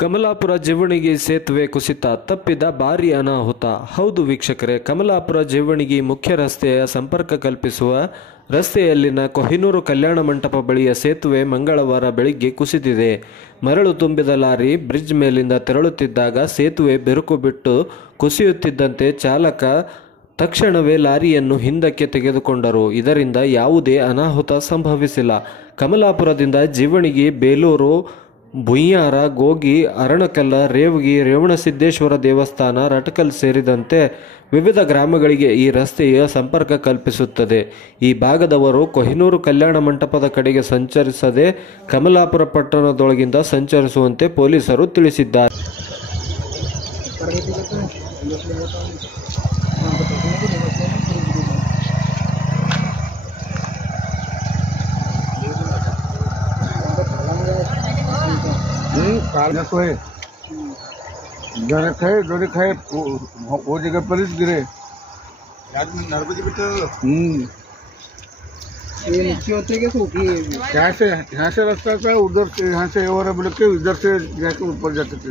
ಕಮಲಾಪುರ ಜೀವಣಿಗೆ ಸೇತುವೆ ಕುಸಿತ ತಪ್ಪಿದ ಭಾರೀ ಅನಾಹುತ. ಹೌದು ವೀಕ್ಷಕರೇ, ಕಮಲಾಪುರ ಜೀವಣಿಗೆ ಮುಖ್ಯ ರಸ್ತೆಯ ಸಂಪರ್ಕ ಕಲ್ಪಿಸುವ ರಸ್ತೆಯಲ್ಲಿನ ಕೊಹಿನೂರು ಕಲ್ಯಾಣ ಮಂಟಪ ಬಳಿಯ ಸೇತುವೆ ಮಂಗಳವಾರ ಬೆಳಿಗ್ಗೆ ಕುಸಿದಿದೆ. ಮರಳು ತುಂಬಿದ ಲಾರಿ ಬ್ರಿಡ್ಜ್ ಮೇಲಿಂದ ತೆರಳುತ್ತಿದ್ದಾಗ ಸೇತುವೆ ಬಿರುಕು ಬಿಟ್ಟು ಕುಸಿಯುತ್ತಿದ್ದಂತೆ ಚಾಲಕ ತಕ್ಷಣವೇ ಲಾರಿಯನ್ನು ಹಿಂದಕ್ಕೆ ತೆಗೆದುಕೊಂಡರು. ಇದರಿಂದ ಯಾವುದೇ ಅನಾಹುತ ಸಂಭವಿಸಿಲ್ಲ. ಕಮಲಾಪುರದಿಂದ ಜೀವಣಿಗೆ, ಬೇಲೂರು, ಬುಯ್ಯಾರ, ಗೋಗಿ, ಅರಣಕಲ್ಲ, ರೇವಗಿ, ರೇವಣಸಿದ್ದೇಶ್ವರ ದೇವಸ್ಥಾನ, ರಟಕಲ್ ಸೇರಿದಂತೆ ವಿವಿಧ ಗ್ರಾಮಗಳಿಗೆ ಈ ರಸ್ತೆಯ ಸಂಪರ್ಕ ಕಲ್ಪಿಸುತ್ತದೆ. ಈ ಭಾಗದವರು ಕೊಹಿನೂರು ಕಲ್ಯಾಣ ಮಂಟಪದ ಕಡೆಗೆ ಸಂಚರಿಸದೆ ಕಮಲಾಪುರ ಪಟ್ಟಣದೊಳಗಿಂದ ಸಂಚರಿಸುವಂತೆ ಪೊಲೀಸರು ತಿಳಿಸಿದ್ದಾರೆ. जो खाए वो जगह पर ही गिरे। ये नीचे होते क्या सूखी यहाँ से रास्ता था, उधर से यहाँ से और बोले के इधर से जाके ऊपर जाते थे।